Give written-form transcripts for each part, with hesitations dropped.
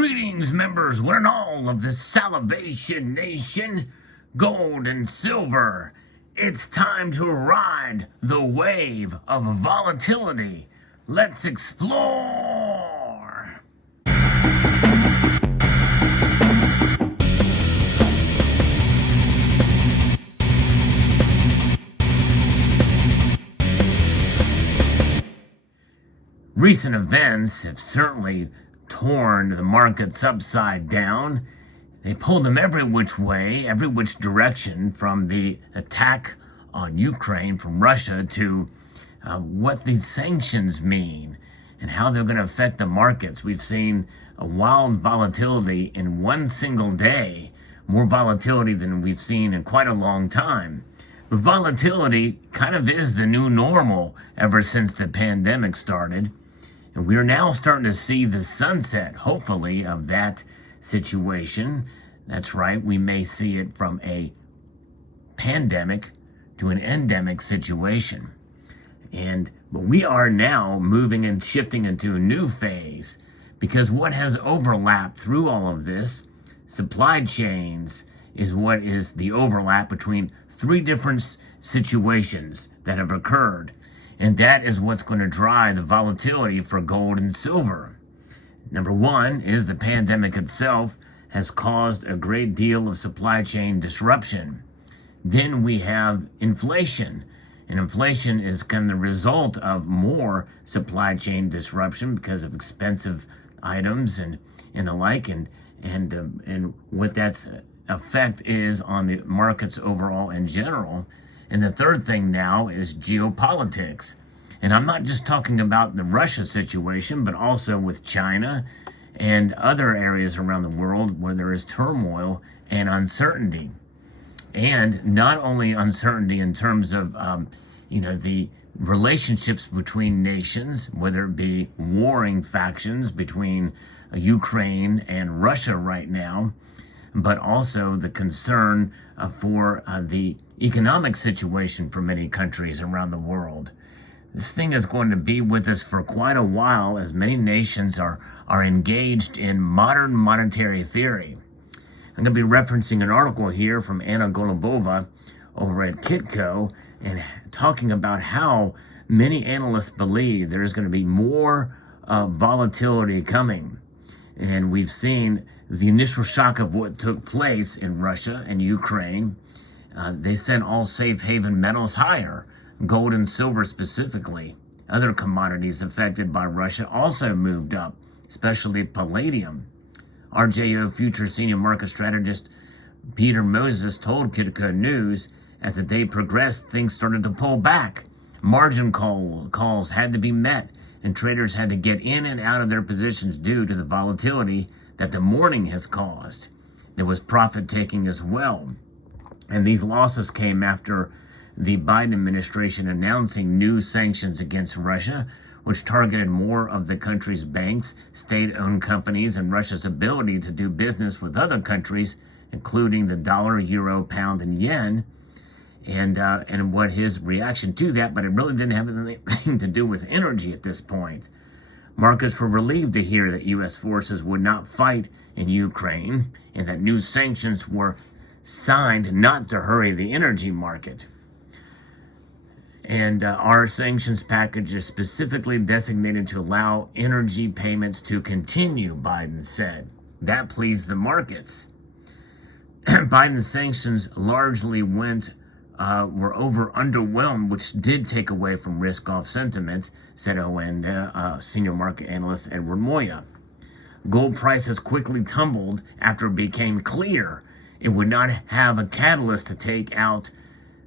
Greetings, members, one and all of the Salivation Nation, gold and silver. It's time to ride the wave of volatility. Let's explore. Recent events have certainly torn the markets upside down. They pulled them every which way, every which direction, from the attack on Ukraine from Russia to what these sanctions mean and how they're going to affect the markets. We've seen a wild volatility in one single day, more volatility than we've seen in quite a long time. But volatility kind of is the new normal ever since the pandemic started. And we're now starting to see the sunset, hopefully, of that situation. That's right, we may see it from a pandemic to an endemic situation. But we are now moving and shifting into a new phase, because what has overlapped through all of this, supply chains, is what is the overlap between three different situations that have occurred. And that is what's going to drive the volatility for gold and silver. Number one is the pandemic itself has caused a great deal of supply chain disruption. Then we have inflation. And inflation is kind of the result of more supply chain disruption because of expensive items and the like, and what that's effect is on the markets overall in general. And the third thing now is geopolitics. And I'm not just talking about the Russia situation, but also with China and other areas around the world where there is turmoil and uncertainty. And not only uncertainty in terms of, the relationships between nations, whether it be warring factions between Ukraine and Russia right now, but also the concern for the economic situation for many countries around the world. This thing is going to be with us for quite a while, as many nations are engaged in modern monetary theory. I'm going to be referencing an article here from Anna Golubova over at Kitco, and talking about how many analysts believe there's going to be more volatility coming. And we've seen the initial shock of what took place in Russia and Ukraine. They sent all safe haven metals higher, gold and silver specifically. Other commodities affected by Russia also moved up, especially palladium. RJO Future Senior Market Strategist Peter Moses told Kitco News, as the day progressed, things started to pull back. Margin calls had to be met, and traders had to get in and out of their positions due to the volatility that the morning has caused. There was profit taking as well. And these losses came after the Biden administration announcing new sanctions against Russia, which targeted more of the country's banks, state-owned companies, and Russia's ability to do business with other countries, including the dollar, euro, pound, and yen, and what his reaction to that, but it really didn't have anything to do with energy at this point. Markets were relieved to hear that U.S. forces would not fight in Ukraine, and that new sanctions were signed not to hurry the energy market. And our sanctions package is specifically designated to allow energy payments to continue, Biden said. That pleased the markets. Biden's sanctions largely were underwhelmed, which did take away from risk-off sentiment, said senior market analyst Edward Moya. Gold prices quickly tumbled after it became clear it would not have a catalyst to take out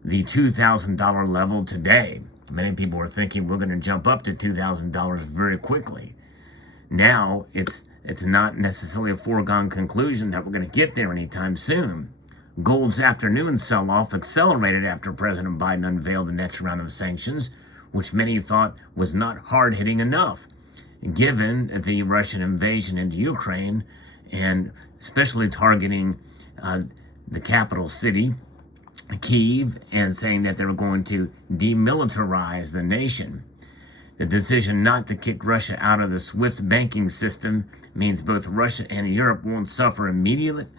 the $2,000 level today. Many people were thinking we're going to jump up to $2,000 very quickly. Now it's not necessarily a foregone conclusion that we're going to get there anytime soon. Gold's afternoon sell-off accelerated after President Biden unveiled the next round of sanctions, which many thought was not hard-hitting enough, given the Russian invasion into Ukraine, and especially targeting the capital city, Kyiv, and saying that they were going to demilitarize the nation. The decision not to kick Russia out of the SWIFT banking system means both Russia and Europe won't suffer immediate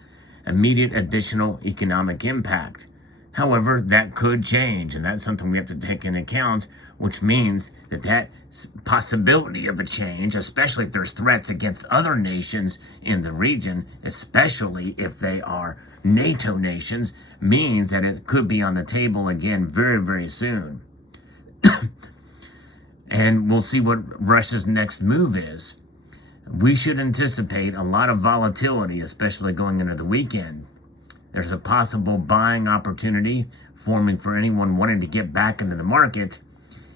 additional economic impact. However, that could change, and that's something we have to take into account, which means that possibility of a change, especially if there's threats against other nations in the region, especially if they are NATO nations, means that it could be on the table again very, very soon. And we'll see what Russia's next move is. We should anticipate a lot of volatility, especially going into the weekend. There's a possible buying opportunity forming for anyone wanting to get back into the market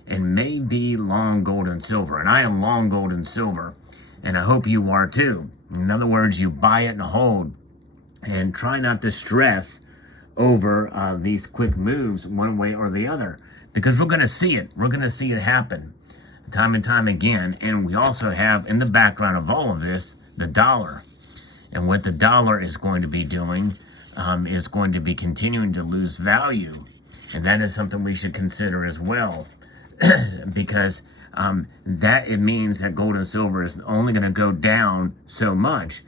and maybe long gold and silver. And I am long gold and silver, and I hope you are too. In other words, you buy it and hold, and try not to stress over these quick moves one way or the other, because we're going to see it. We're going to see it happen time and time again. And we also have in the background of all of this the dollar, and what the dollar is going to be doing is going to be continuing to lose value, and that is something we should consider as well. Because that it means that gold and silver is only going to go down so much.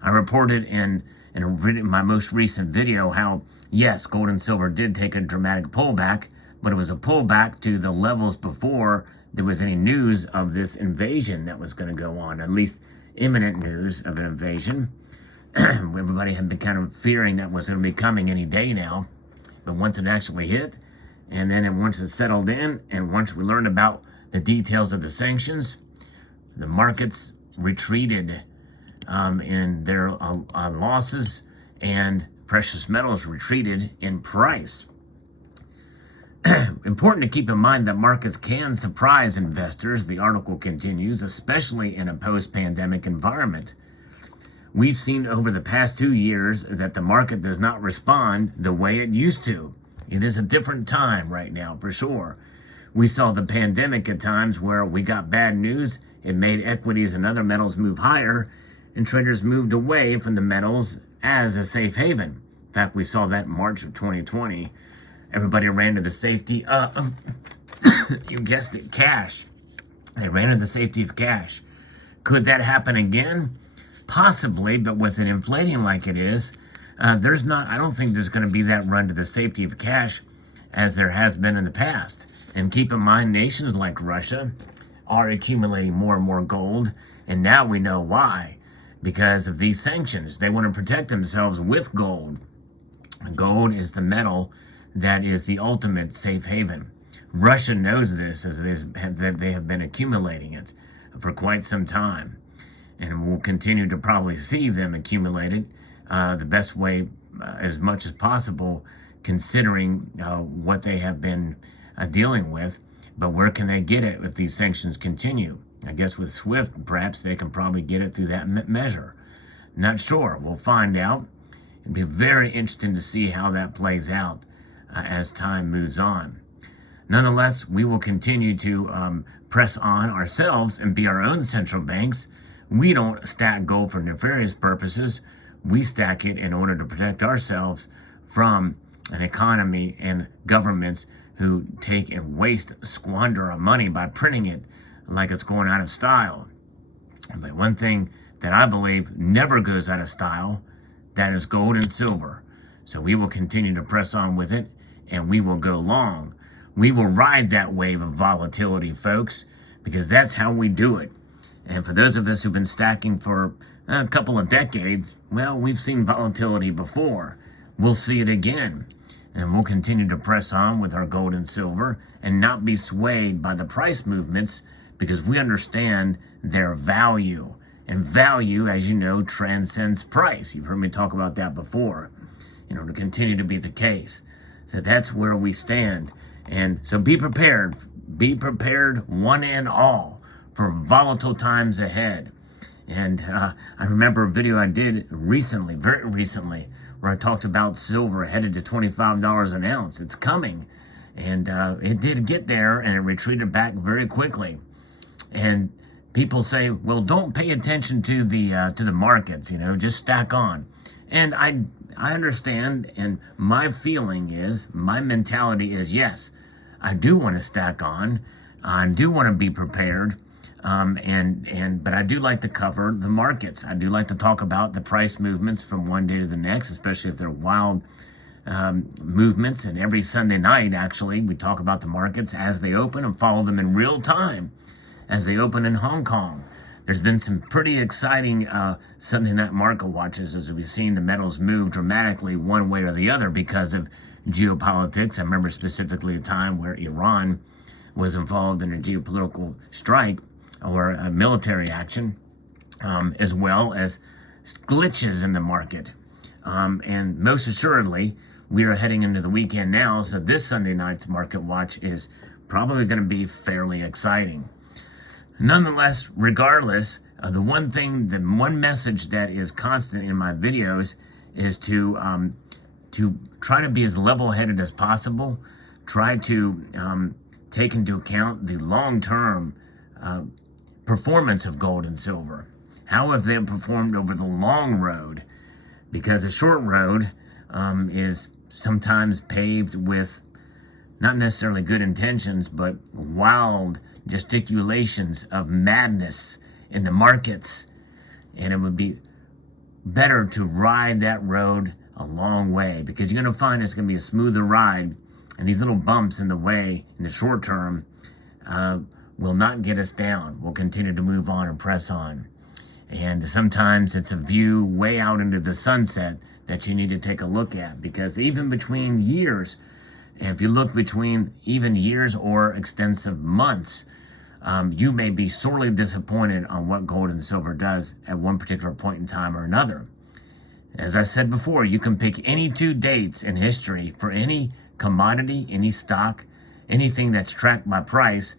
I reported in my most recent video how, yes, gold and silver did take a dramatic pullback, but it was a pullback to the levels before there was any news of this invasion that was going to go on, at least imminent news of an invasion. Everybody had been kind of fearing that was going to be coming any day now, but once it actually hit, and then once it settled in, and once we learned about the details of the sanctions, the markets retreated in their losses, and precious metals retreated in price. Important to keep in mind that markets can surprise investors, the article continues, especially in a post-pandemic environment. We've seen over the past 2 years that the market does not respond the way it used to. It is a different time right now, for sure. We saw the pandemic at times where we got bad news. It made equities and other metals move higher, and traders moved away from the metals as a safe haven. In fact, we saw that in March of 2020. Everybody ran to the safety of, you guessed it, cash. They ran to the safety of cash. Could that happen again? Possibly, but with it inflating like it is, I don't think there's going to be that run to the safety of cash as there has been in the past. And keep in mind, nations like Russia are accumulating more and more gold, and now we know why. Because of these sanctions. They want to protect themselves with gold. Gold is the metal that is the ultimate safe haven. Russia knows this, as they have been accumulating it for quite some time. And we'll continue to probably see them accumulate it the best way as much as possible, considering what they have been dealing with. But where can they get it if these sanctions continue? I guess with SWIFT, perhaps they can probably get it through that measure. Not sure. We'll find out. It'd be very interesting to see how that plays out as time moves on. Nonetheless, we will continue to press on ourselves and be our own central banks. We don't stack gold for nefarious purposes. We stack it in order to protect ourselves from an economy and governments who take and squander our money by printing it like it's going out of style. But one thing that I believe never goes out of style, that is gold and silver. So we will continue to press on with it, and we will go long. We will ride that wave of volatility, folks, because that's how we do it. And for those of us who've been stacking for a couple of decades, well, we've seen volatility before. We'll see it again. And we'll continue to press on with our gold and silver and not be swayed by the price movements, because we understand their value. And value, as you know, transcends price. You've heard me talk about that before. To continue to be the case. So that's where we stand. And so be prepared. Be prepared, one and all, for volatile times ahead. And I remember a video I did recently, very recently, where I talked about silver headed to $25 an ounce. It's coming. And it did get there, and it retreated back very quickly. And people say, well, don't pay attention to the markets, just stack on. And I understand, and my feeling is, my mentality is, yes, I do want to stack on, I do want to be prepared. But I do like to cover the markets. I do like to talk about the price movements from one day to the next, especially if they're wild movements. And every Sunday night, actually, we talk about the markets as they open and follow them in real time as they open in Hong Kong. There's been some pretty exciting Sunday night market watches as we've seen the metals move dramatically one way or the other because of geopolitics. I remember specifically a time where Iran was involved in a geopolitical strike or a military action, as well as glitches in the market. And most assuredly, we are heading into the weekend now, so this Sunday night's market watch is probably going to be fairly exciting. Nonetheless, regardless, the one message that is constant in my videos is to try to be as level-headed as possible, try to take into account the long-term performance of gold and silver. How have they performed over the long road? Because a short road is sometimes paved with not necessarily good intentions, but wild gesticulations of madness in the markets. And it would be better to ride that road a long way, because you're going to find it's going to be a smoother ride, and these little bumps in the way in the short term will not get us down. We'll continue to move on and press on. And sometimes it's a view way out into the sunset that you need to take a look at, because even between years, and if you look between even years or extensive months, you may be sorely disappointed on what gold and silver does at one particular point in time or another. As I said before, you can pick any two dates in history for any commodity, any stock, anything that's tracked by price,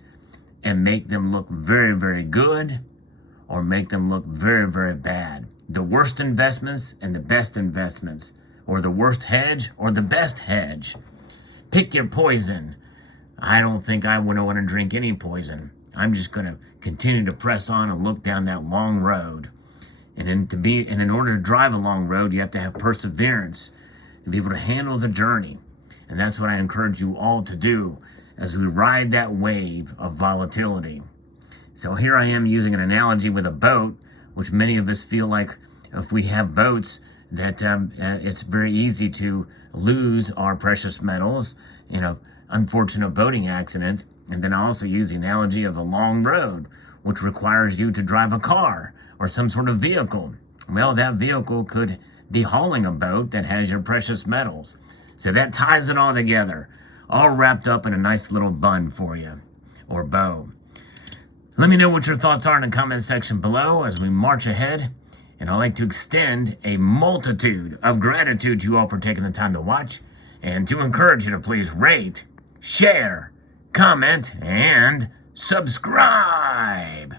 and make them look very, very good or make them look very, very bad. The worst investments and the best investments, or the worst hedge or the best hedge. Pick your poison. I don't think I would want to drink any poison. I'm just going to continue to press on and look down that long road. And in order to drive a long road, you have to have perseverance and be able to handle the journey. And that's what I encourage you all to do as we ride that wave of volatility. So here I am using an analogy with a boat, which many of us feel like if we have boats, that it's very easy to lose our precious metals in an unfortunate boating accident. And then I also use the analogy of a long road, which requires you to drive a car or some sort of vehicle. Well, that vehicle could be hauling a boat that has your precious metals. So that ties it all together, all wrapped up in a nice little bun for you, or bow. Let me know what your thoughts are in the comment section below as we march ahead. And I'd like to extend a multitude of gratitude to you all for taking the time to watch, and to encourage you to please rate, share, comment, and subscribe.